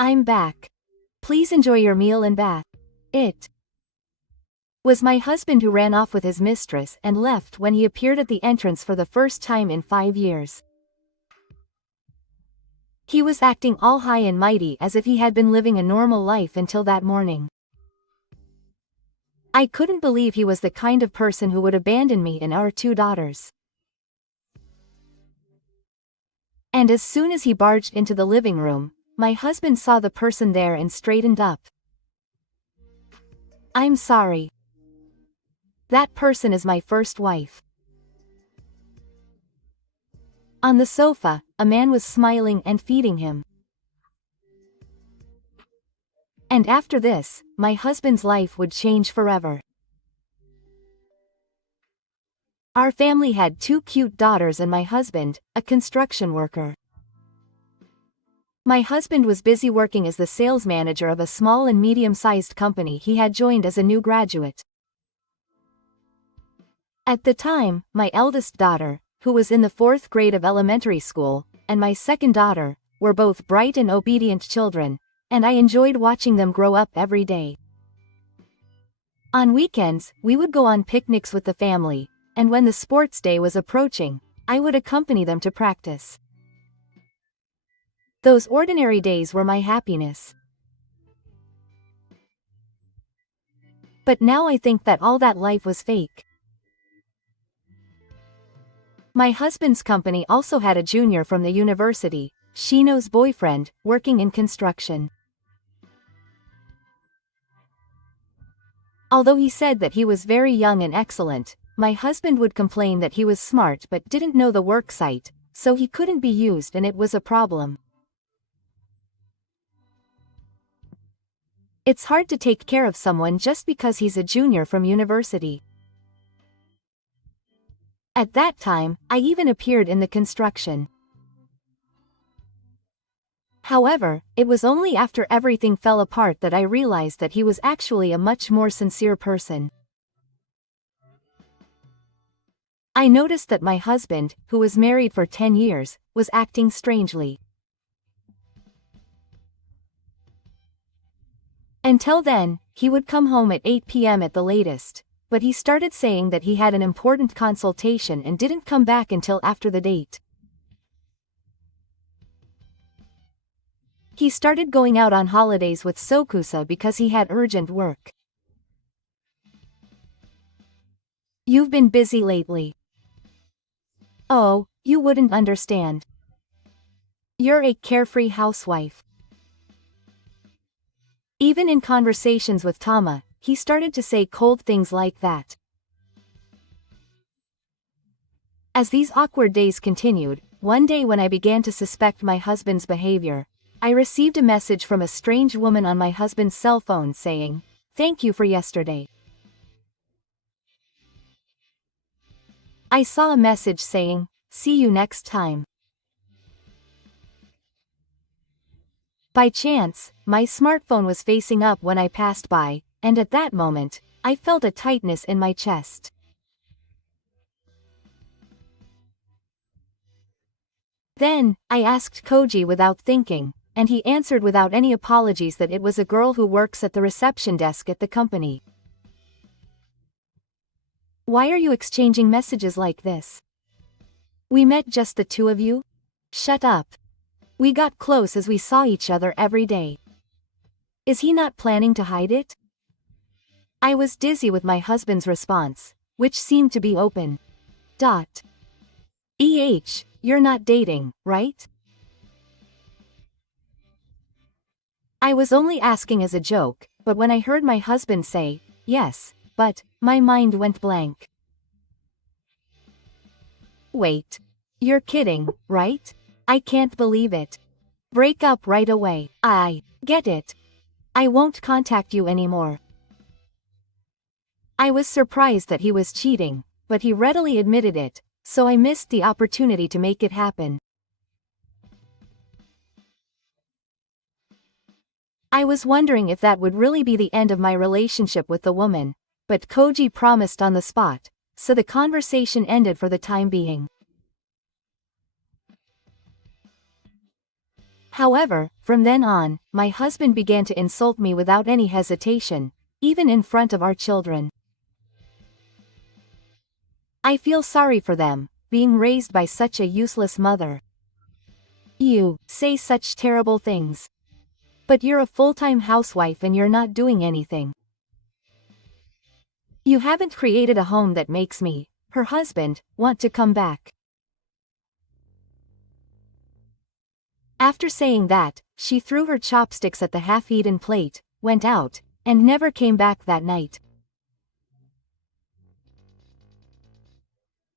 I'm back. Please enjoy your meal and bath. It was my husband who ran off with his mistress and left when he appeared at the entrance for the first time in 5 years. He was acting all high and mighty as if he had been living a normal life until that morning. I couldn't believe he was the kind of person who would abandon me and our 2 daughters. And as soon as he barged into the living room, my husband saw the person there and straightened up. I'm sorry. That person is my first wife. On the sofa, a man was smiling and feeding him. And after this, my husband's life would change forever. Our family had 2 cute daughters and my husband, a construction worker. My husband was busy working as the sales manager of a small and medium-sized company he had joined as a new graduate. At the time, my eldest daughter, who was in the 4th grade of elementary school, and my second daughter, were both bright and obedient children, and I enjoyed watching them grow up every day. On weekends, we would go on picnics with the family, and when the sports day was approaching, I would accompany them to practice. Those ordinary days were my happiness. But now I think that all that life was fake. My husband's company also had a junior from the university, Shino's boyfriend, working in construction. Although he said that he was very young and excellent, my husband would complain that he was smart but didn't know the work site, so he couldn't be used and it was a problem. It's hard to take care of someone just because he's a junior from university. At that time, I even appeared in the construction. However, it was only after everything fell apart that I realized that he was actually a much more sincere person. I noticed that my husband, who was married for 10 years, was acting strangely. Until then, he would come home at 8 p.m. at the latest, but he started saying that he had an important consultation and didn't come back until after the date. He started going out on holidays with Sokusa because he had urgent work. You've been busy lately. Oh, you wouldn't understand. You're a carefree housewife. Even in conversations with Tama, he started to say cold things like that. As these awkward days continued, one day when I began to suspect my husband's behavior, I received a message from a strange woman on my husband's cell phone saying, "Thank you for yesterday." I saw a message saying, "See you next time." By chance, my smartphone was facing up when I passed by, and at that moment, I felt a tightness in my chest. Then, I asked Koji without thinking, and he answered without any apologies that it was a girl who works at the reception desk at the company. Why are you exchanging messages like this? We met just the 2 of you? Shut up. We got close as we saw each other every day. Is he not planning to hide it? I was dizzy with my husband's response, which seemed to be open. You're not dating, right? I was only asking as a joke, but when I heard my husband say, yes, but, my mind went blank. Wait. You're kidding, right? I can't believe it. Break up right away. I get it. I won't contact you anymore. I was surprised that he was cheating, but he readily admitted it, so I missed the opportunity to make it happen. I was wondering if that would really be the end of my relationship with the woman, but Koji promised on the spot, so the conversation ended for the time being. However, from then on, my husband began to insult me without any hesitation, even in front of our children. I feel sorry for them, being raised by such a useless mother. You say such terrible things. But you're a full-time housewife and you're not doing anything. You haven't created a home that makes me, her husband, want to come back. After saying that, she threw her chopsticks at the half-eaten plate, went out, and never came back that night.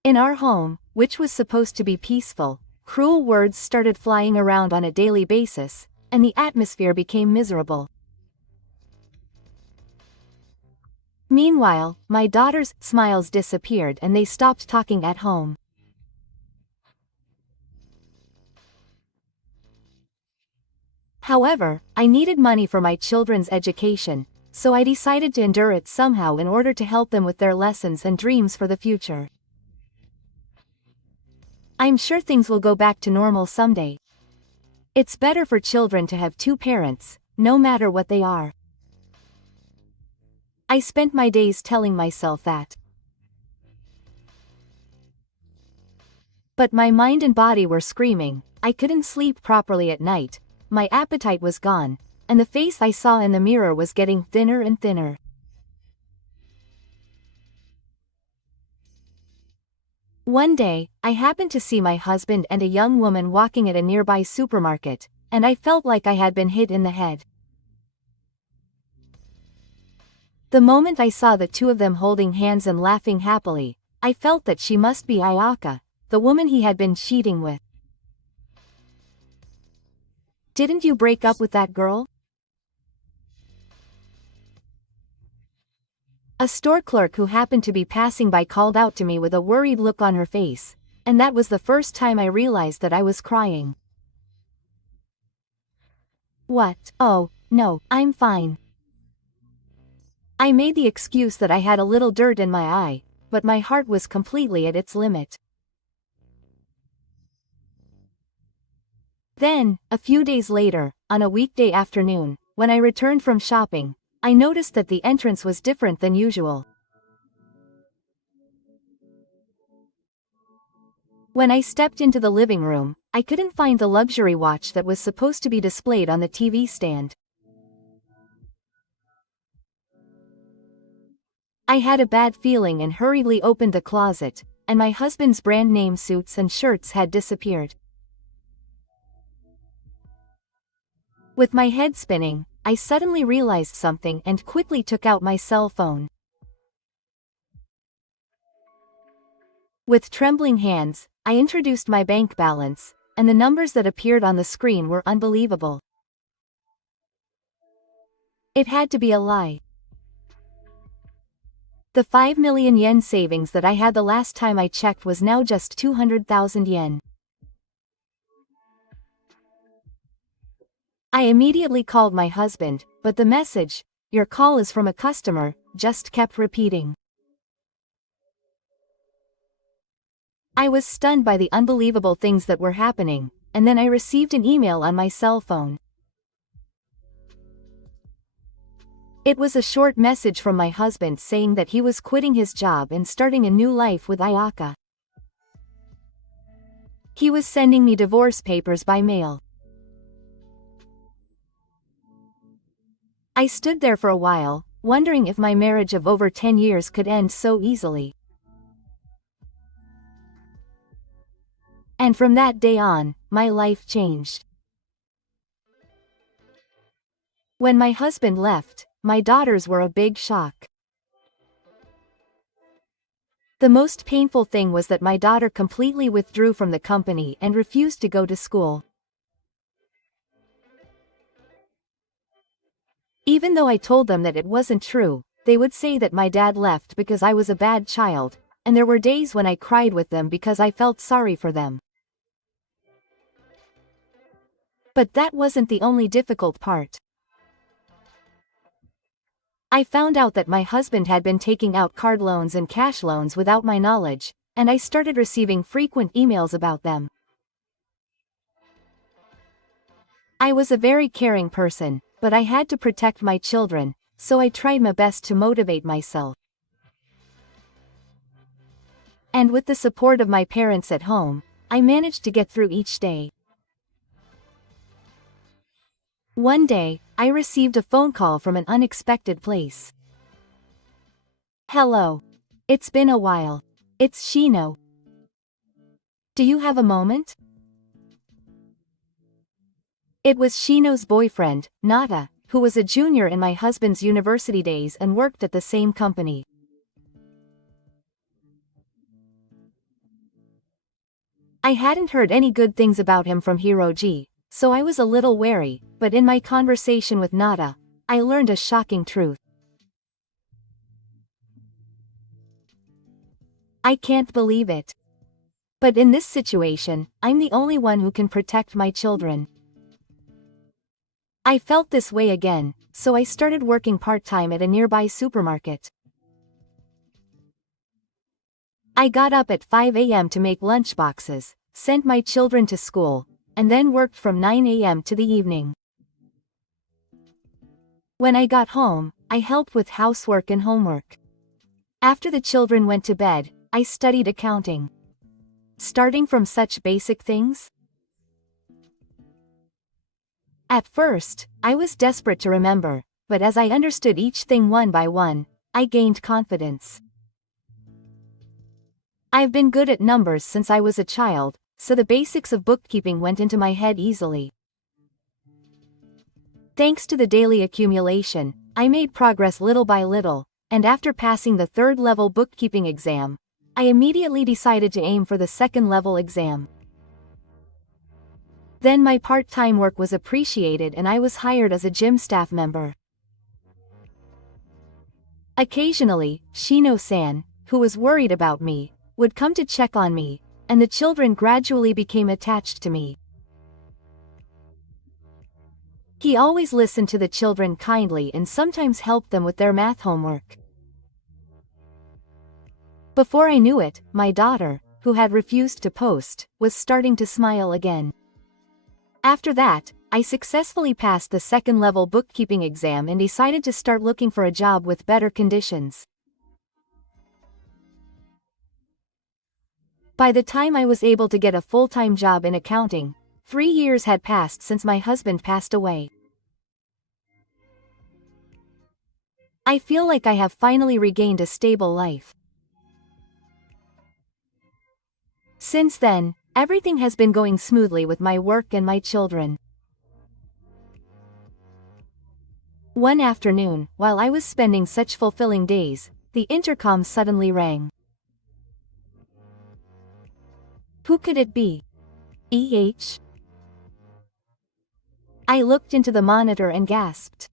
In our home, which was supposed to be peaceful, cruel words started flying around on a daily basis, and the atmosphere became miserable. Meanwhile, my daughter's smiles disappeared and they stopped talking at home. However, I needed money for my children's education, so I decided to endure it somehow in order to help them with their lessons and dreams for the future. I'm sure things will go back to normal someday. It's better for children to have two parents, no matter what they are. I spent my days telling myself that. But my mind and body were screaming. I couldn't sleep properly at night, my appetite was gone, and the face I saw in the mirror was getting thinner and thinner. One day, I happened to see my husband and a young woman walking at a nearby supermarket, and I felt like I had been hit in the head. The moment I saw the two of them holding hands and laughing happily, I felt that she must be Ayaka, the woman he had been cheating with. Didn't you break up with that girl? A store clerk who happened to be passing by called out to me with a worried look on her face, and that was the first time I realized that I was crying. What? Oh, no, I'm fine. I made the excuse that I had a little dirt in my eye, but my heart was completely at its limit. Then, a few days later, on a weekday afternoon, when I returned from shopping, I noticed that the entrance was different than usual. When I stepped into the living room, I couldn't find the luxury watch that was supposed to be displayed on the TV stand. I had a bad feeling and hurriedly opened the closet, and my husband's brand name suits and shirts had disappeared. With my head spinning, I suddenly realized something and quickly took out my cell phone. With trembling hands, I introduced my bank balance, and the numbers that appeared on the screen were unbelievable. It had to be a lie. The 5 million yen savings that I had the last time I checked was now just 200,000 yen. I immediately called my husband, but the message, "Your call is from a customer," just kept repeating. I was stunned by the unbelievable things that were happening, and then I received an email on my cell phone. It was a short message from my husband saying that he was quitting his job and starting a new life with Ayaka. He was sending me divorce papers by mail. I stood there for a while, wondering if my marriage of over 10 years could end so easily. And from that day on, my life changed. When my husband left, my daughters were a big shock. The most painful thing was that my daughter completely withdrew from the company and refused to go to school. Even though I told them that it wasn't true, they would say that my dad left because I was a bad child, and there were days when I cried with them because I felt sorry for them. But that wasn't the only difficult part. I found out that my husband had been taking out card loans and cash loans without my knowledge, and I started receiving frequent emails about them. I was a very caring person, but I had to protect my children, so I tried my best to motivate myself. And with the support of my parents at home, I managed to get through each day. One day, I received a phone call from an unexpected place. Hello. It's been a while. It's Shino. Do you have a moment? It was Shino's boyfriend, Nata, who was a junior in my husband's university days and worked at the same company. I hadn't heard any good things about him from Hiroji, so I was a little wary, but in my conversation with Nata, I learned a shocking truth. I can't believe it. But in this situation, I'm the only one who can protect my children. I felt this way again, so I started working part-time at a nearby supermarket. I got up at 5 a.m. to make lunchboxes, sent my children to school, and then worked from 9 a.m. to the evening. When I got home, I helped with housework and homework. After the children went to bed, I studied accounting. Starting from such basic things? At first, I was desperate to remember, but as I understood each thing one by one, I gained confidence. I've been good at numbers since I was a child, so the basics of bookkeeping went into my head easily. Thanks to the daily accumulation, I made progress little by little, and after passing the third-level bookkeeping exam, I immediately decided to aim for the second-level exam. Then my part-time work was appreciated and I was hired as a gym staff member. Occasionally, Shino-san, who was worried about me, would come to check on me, and the children gradually became attached to me. He always listened to the children kindly and sometimes helped them with their math homework. Before I knew it, my daughter, who had refused to post, was starting to smile again. After that, I successfully passed the second-level bookkeeping exam and decided to start looking for a job with better conditions. By the time I was able to get a full-time job in accounting, 3 years had passed since my husband passed away. I feel like I have finally regained a stable life. Since then, everything has been going smoothly with my work and my children. One afternoon, while I was spending such fulfilling days, the intercom suddenly rang. Who could it be? EH? I looked into the monitor and gasped.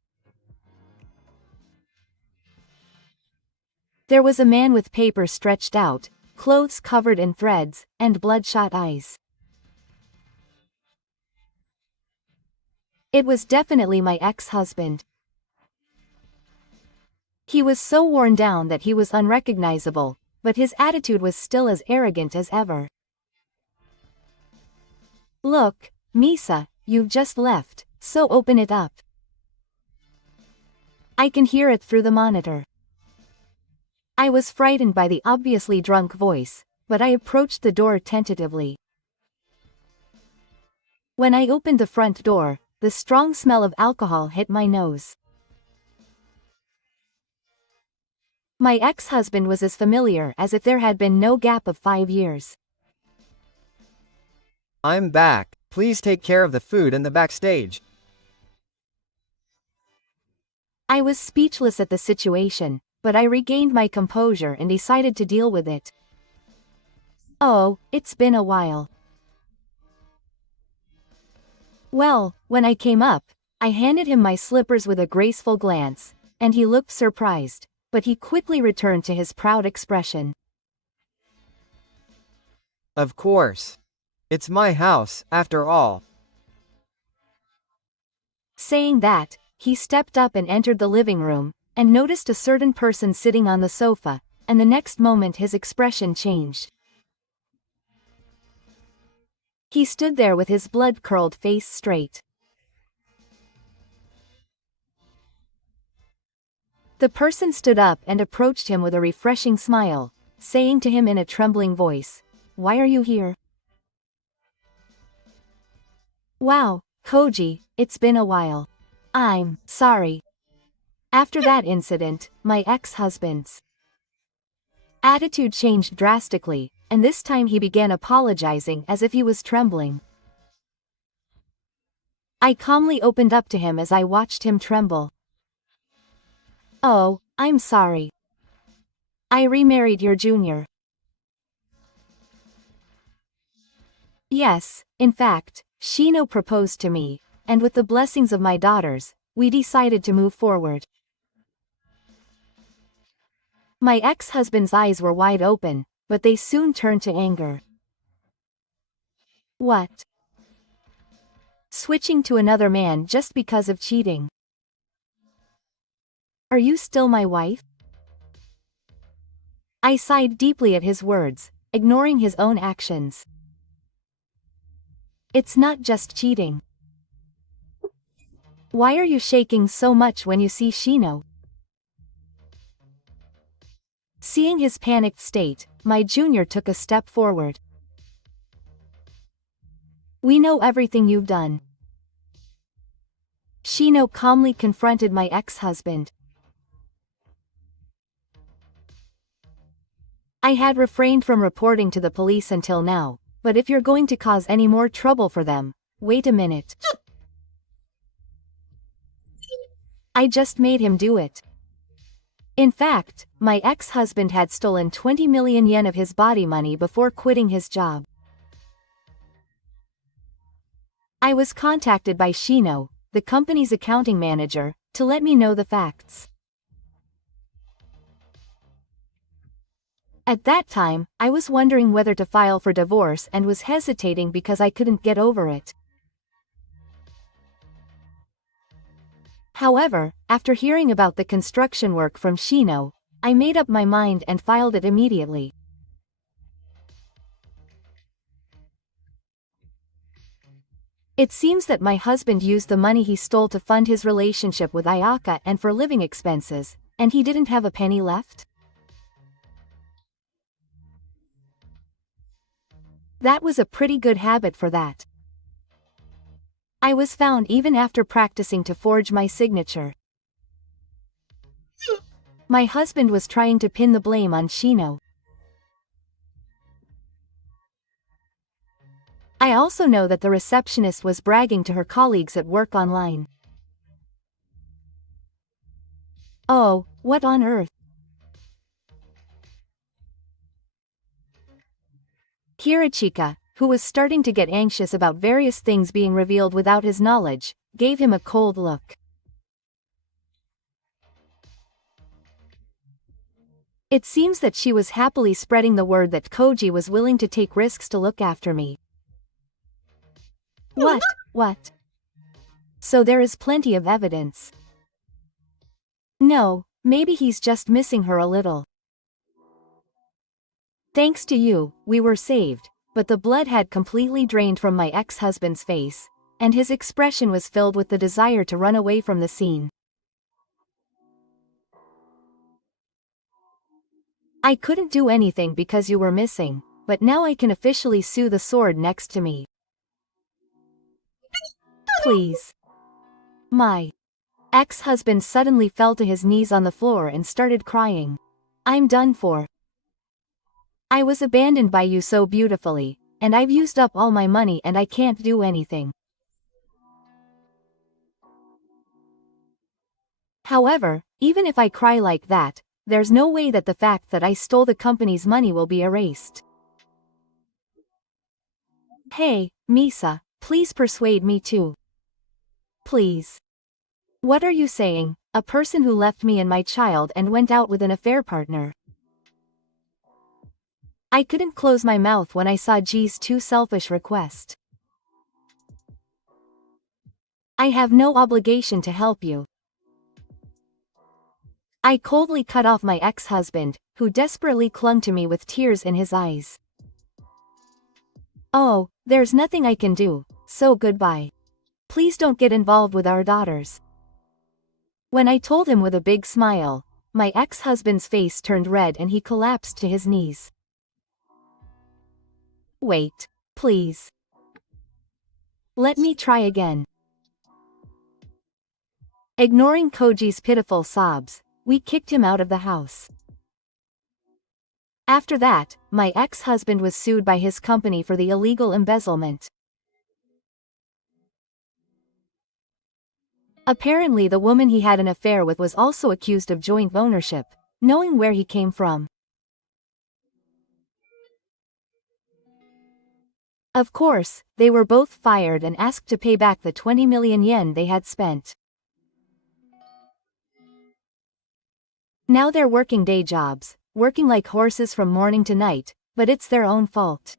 There was a man with paper stretched out, clothes covered in threads, and bloodshot eyes. It was definitely my ex-husband. He was so worn down that he was unrecognizable, but his attitude was still as arrogant as ever. Look, Misa, you've just left, so open it up. I can hear it through the monitor. I was frightened by the obviously drunk voice, but I approached the door tentatively. When I opened the front door, the strong smell of alcohol hit my nose. My ex-husband was as familiar as if there had been no gap of 5 years. I'm back. Please take care of the food in the backstage. I was speechless at the situation, but I regained my composure and decided to deal with it. Oh, it's been a while. Well, when I came up, I handed him my slippers with a graceful glance, and he looked surprised, but he quickly returned to his proud expression. Of course. It's my house, after all. Saying that, he stepped up and entered the living room, and noticed a certain person sitting on the sofa, and the next moment his expression changed. He stood there with his blood-curled face straight. The person stood up and approached him with a refreshing smile, saying to him in a trembling voice, "Why are you here?" "Wow, Koji, it's been a while. I'm sorry." After that incident, my ex-husband's attitude changed drastically, and this time he began apologizing as if he was trembling. I calmly opened up to him as I watched him tremble. "Oh, I'm sorry. I remarried your junior." "Yes, in fact, Shino proposed to me, and with the blessings of my daughters, we decided to move forward." My ex-husband's eyes were wide open, but they soon turned to anger. "What? Switching to another man just because of cheating? Are you still my wife?" I sighed deeply at his words, ignoring his own actions. "It's not just cheating. Why are you shaking so much when you see Shino?" Seeing his panicked state, my junior took a step forward. "We know everything you've done." Shino calmly confronted my ex-husband. "I had refrained from reporting to the police until now, but if you're going to cause any more trouble for them, wait a minute. I just made him do it." In fact, my ex-husband had stolen 20 million yen of his body money before quitting his job. I was contacted by Shino, the company's accounting manager, to let me know the facts. At that time, I was wondering whether to file for divorce and was hesitating because I couldn't get over it. However, after hearing about the construction work from Shino, I made up my mind and filed it immediately. It seems that my husband used the money he stole to fund his relationship with Ayaka and for living expenses, and he didn't have a penny left? That was a pretty good habit for that. I was found even after practicing to forge my signature. My husband was trying to pin the blame on Shino. I also know that the receptionist was bragging to her colleagues at work online. Oh, what on earth? Hirochika, who was starting to get anxious about various things being revealed without his knowledge, gave him a cold look. It seems that she was happily spreading the word that Koji was willing to take risks to look after me. What? So there is plenty of evidence. No, maybe he's just missing her a little. Thanks to you, we were saved, but the blood had completely drained from my ex-husband's face, and his expression was filled with the desire to run away from the scene. I couldn't do anything because you were missing, but now I can officially sue the sword next to me. Please. My ex-husband suddenly fell to his knees on the floor and started crying. I'm done for. I was abandoned by you so beautifully, and I've used up all my money and I can't do anything. However, even if I cry like that, there's no way that the fact that I stole the company's money will be erased. Hey, Misa, please persuade me too. Please. What are you saying, a person who left me and my child and went out with an affair partner? I couldn't close my mouth when I saw G's too selfish request. I have no obligation to help you. I coldly cut off my ex-husband, who desperately clung to me with tears in his eyes. Oh, there's nothing I can do, so goodbye. Please don't get involved with our daughters. When I told him with a big smile, my ex-husband's face turned red and he collapsed to his knees. Wait, please. Let me try again. Ignoring Koji's pitiful sobs, we kicked him out of the house. After that, my ex-husband was sued by his company for the illegal embezzlement. Apparently the woman he had an affair with was also accused of joint ownership, knowing where he came from. Of course, they were both fired and asked to pay back the 20 million yen they had spent. Now they're working day jobs, working like horses from morning to night, but it's their own fault.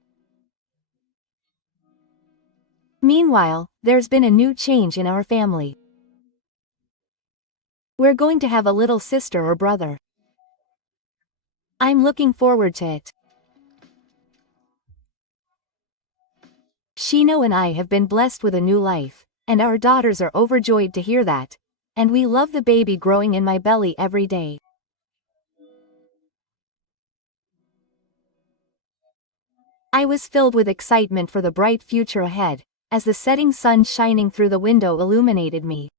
Meanwhile, there's been a new change in our family. We're going to have a little sister or brother. I'm looking forward to it. Shino and I have been blessed with a new life, and our daughters are overjoyed to hear that, and we love the baby growing in my belly every day. I was filled with excitement for the bright future ahead, as the setting sun shining through the window illuminated me.